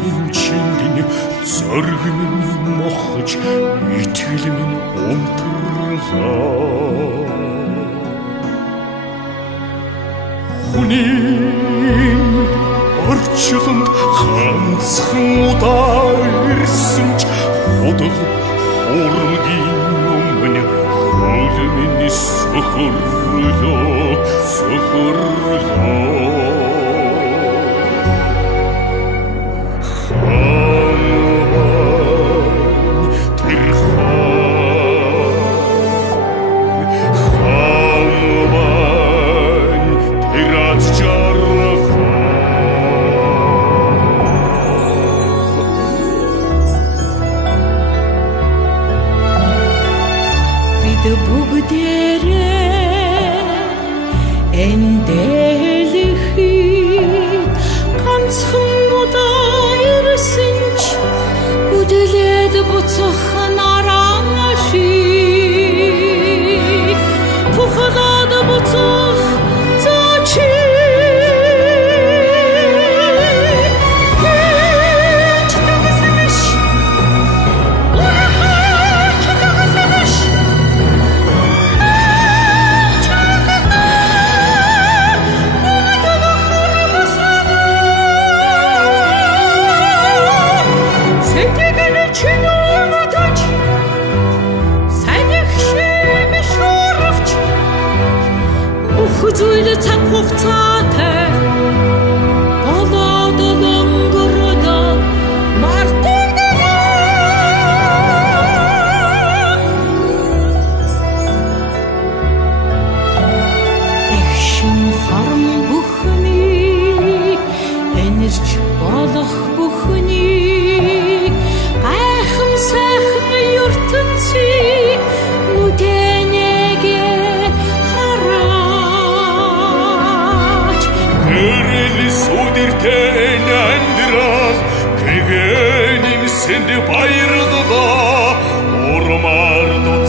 Чиндин зоригмын мохож итгэлмэн унтрлаа Хүний орчлонд ганцхан удаа ирсэн ч худал хуургийн өмнө хөлмөн сөхөрлөө бүгдээрээ эндэрлэхэд ганцхан удаа ирсэн ч үдэлээд буцах нараа шиг тухайд буцах зочи Зүйлээ цаг хугацаатай болоод өнгөрдөг мартагдана Эхшин харм бүхний энэрч болох бүхний гайхам сайхан ертөнцийг нүдэнэгээ Сүдэртэн амьдрал гэгээнин сэнд баярлага урмард